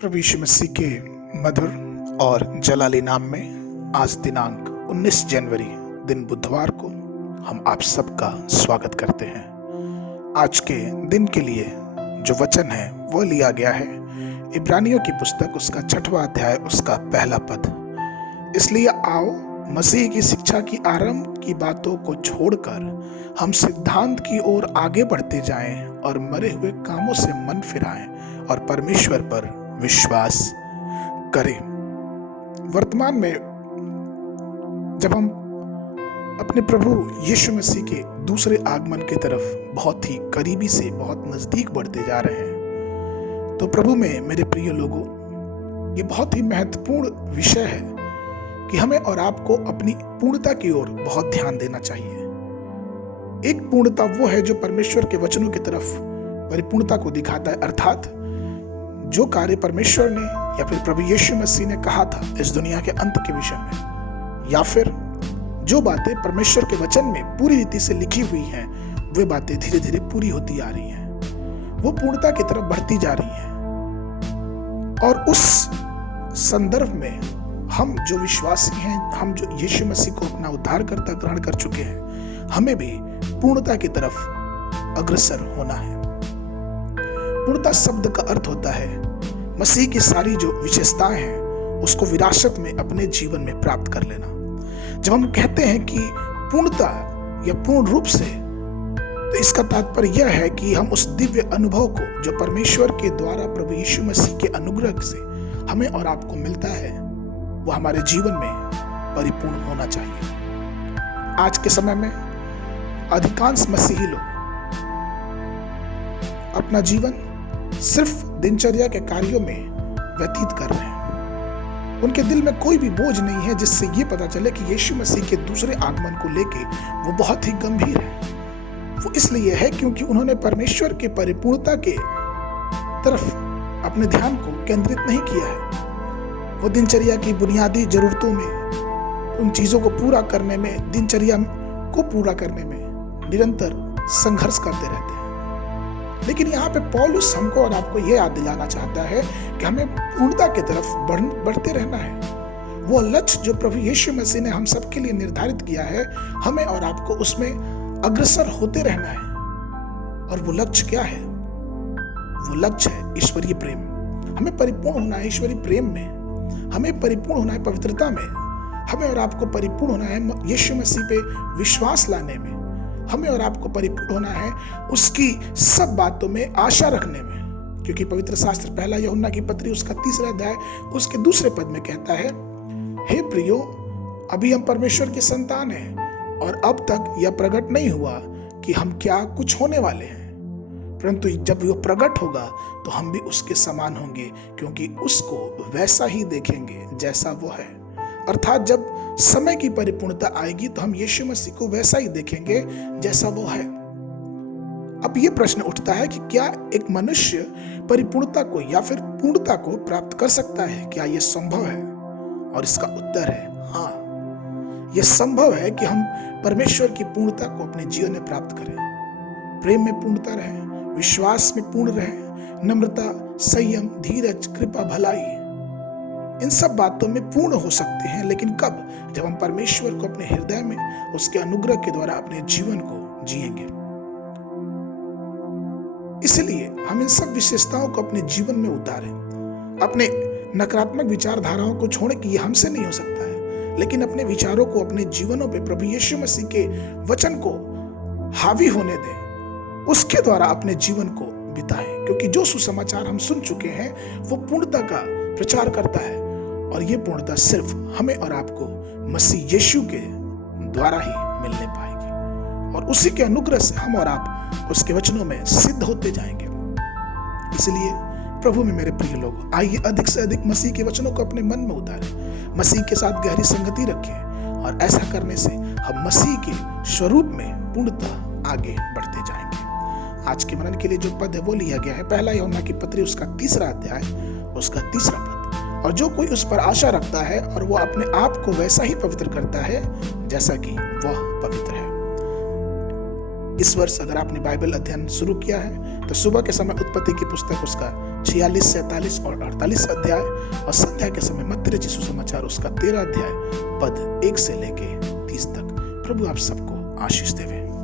प्रभु यीशु मसीह के मधुर और जलाली नाम में आज दिनांक 19 जनवरी दिन बुधवार को हम आप सबका स्वागत करते हैं। आज के दिन के लिए जो वचन है वो लिया गया है इब्रानियों की पुस्तक उसका 6वां अध्याय उसका पहला पद। इसलिए आओ मसीह की शिक्षा की आरंभ की बातों को छोड़कर हम सिद्धांत की ओर आगे बढ़ते जाएं और मरे हुए कामों से मन फिराएं और परमेश्वर पर विश्वास करें। वर्तमान में जब हम अपने प्रभु यीशु मसीह के दूसरे आगमन की तरफ बहुत ही करीबी से बहुत नजदीक बढ़ते जा रहे हैं, तो प्रभु में मेरे प्रिय लोगों, ये बहुत ही महत्वपूर्ण विषय है कि हमें और आपको अपनी पूर्णता की ओर बहुत ध्यान देना चाहिए। एक पूर्णता वो है जो परमेश्वर के वचनों की तरफ परिपूर्णता को दिखाता है, अर्थात जो कार्य परमेश्वर ने या फिर प्रभु यीशु मसीह ने कहा था इस दुनिया के अंत के विषय में, या फिर जो बातें परमेश्वर के वचन में पूरी रीति से लिखी हुई हैं, वे बातें धीरे धीरे पूरी होती आ रही हैं, वो पूर्णता की तरफ बढ़ती जा रही हैं। और उस संदर्भ में हम जो विश्वासी हैं, हम जो यीशु मसीह को अपना उद्धारकर्ता ग्रहण कर चुके हैं, हमें भी पूर्णता की तरफ अग्रसर होना है। पूर्णता शब्द का अर्थ होता है मसीह की सारी जो विशेषताएं हैं उसको विरासत में अपने जीवन में प्राप्त कर लेना। जब हम कहते हैं कि पूर्णता या पूर्ण रूप से, तो इसका तात्पर्य यह है कि हम उस दिव्य अनुभव को जो परमेश्वर के द्वारा प्रभु यीशु मसीह के अनुग्रह से हमें और आपको मिलता है, वो हमारे जीवन में परिपूर्ण होना चाहिए। आज के समय में अधिकांश मसीही लोग अपना जीवन सिर्फ दिनचर्या के कार्यों में व्यतीत कर रहे हैं। उनके दिल में कोई भी बोझ नहीं है जिससे ये पता चले कि यीशु मसीह के दूसरे आगमन को लेके वो बहुत ही गंभीर है। वो इसलिए है क्योंकि उन्होंने परमेश्वर के परिपूर्णता के तरफ अपने ध्यान को केंद्रित नहीं किया है। वो दिनचर्या की बुनियादी जरूरतों में, उन चीजों को पूरा करने में, दिनचर्या को पूरा करने में निरंतर संघर्ष करते रहते हैं। लेकिन यहाँ पे पौलुस हमको और आपको यह याद दिलाना चाहता है कि हमें पूर्णता की तरफ बढ़ते रहना है। वो लक्ष्य जो प्रभु यीशु मसीह ने हम सबके लिए निर्धारित किया है, हमें और आपको उसमें अग्रसर होते रहना है। और वो लक्ष्य क्या है? वो लक्ष्य है ईश्वरीय प्रेम। हमें परिपूर्ण होना है ईश्वरीय प्रेम में, हमें परिपूर्ण होना है पवित्रता में, हमें और आपको परिपूर्ण होना है यीशु मसीह पे विश्वास लाने में, हमें और आपको परिपूर्ण होना है उसकी सब बातों में आशा रखने में। क्योंकि पवित्र शास्त्र पहला यूहन्ना की पत्री उसका 3 अध्याय उसके 2 पद में कहता है, हे प्रियो, अभी हम परमेश्वर की संतान हैं और अब तक यह प्रकट नहीं हुआ कि हम क्या कुछ होने वाले हैं, परंतु जब वो प्रकट होगा तो हम भी उसके समान होंगे, क्योंकि उसको वैसा ही देखेंगे जैसा वो है। अर्थात जब समय की परिपूर्णता आएगी तो हम यीशु मसीह को वैसा ही देखेंगे जैसा वो है। अब ये प्रश्न उठता है कि क्या एक मनुष्य परिपूर्णता को या फिर पूर्णता को प्राप्त कर सकता है? क्या यह संभव है? और इसका उत्तर है हाँ, यह संभव है कि हम परमेश्वर की पूर्णता को अपने जीवन में प्राप्त करें। प्रेम में पूर्णता रहे, विश्वास में पूर्ण रहे, नम्रता, संयम, धीरज, कृपा, भलाई, इन सब बातों में पूर्ण हो सकते हैं। लेकिन कब? जब हम परमेश्वर को अपने हृदय में उसके अनुग्रह के द्वारा अपने जीवन को जिएंगे। इसलिए हम इन सब विशेषताओं को अपने जीवन में उतारें। अपने नकारात्मक विचारधाराओं को छोड़ें कि ये हमसे नहीं हो सकता है, लेकिन अपने विचारों को अपने जीवनों पे प्रभु यीशु मसीह के वचन को हावी होने दें, उसके द्वारा अपने जीवन को बिताएं। क्योंकि जो सुसमाचार हम सुन चुके हैं वो पूर्णता का प्रचार करता है, और ये पूर्णता सिर्फ हमें और आपको मसीह यीशु के द्वारा ही मिलने पाएगी, और उसी के अनुग्रह से हम और आप उसके वचनों में सिद्ध होते जाएंगे। इसलिए प्रभु में मेरे प्रिय लोग, आइए अधिक से अधिक मसीह के वचनों को अपने मन में उतारें, मसीह के साथ गहरी संगति रखें, और ऐसा करने से हम मसीह के स्वरूप में पूर्णता आगे बढ़ते जाएंगे। आज के मनन के लिए जो पद है वो लिया गया है पहला यूहन्ना की पत्री उसका 3 अध्याय उसका 3 पद। और जो कोई उस पर आशा रखता है और वो अपने आप को वैसा ही पवित्र करता है जैसा कि वह पवित्र है। इस वर्ष अगर आपने बाइबल अध्ययन शुरू किया है तो सुबह के समय उत्पत्ति की पुस्तक उसका 46, 47 और 48 अध्याय, और संध्या के समय मत्ती रचित सुसमाचार उसका 13 अध्याय पद 1 से लेके 30 तक। प्रभु आप सबको आशीष देवे।